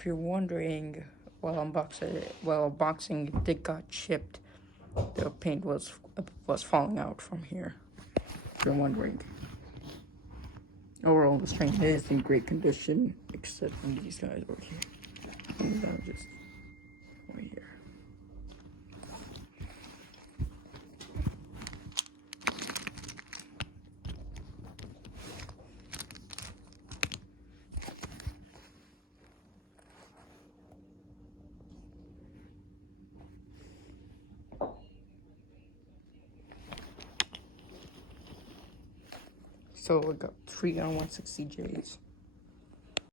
if you're wondering, while unboxing, it got chipped. The paint was falling out from here. If you're wondering. Overall, this train is in great condition, except for these guys over here. These are just over here. So I got 3 R160Js.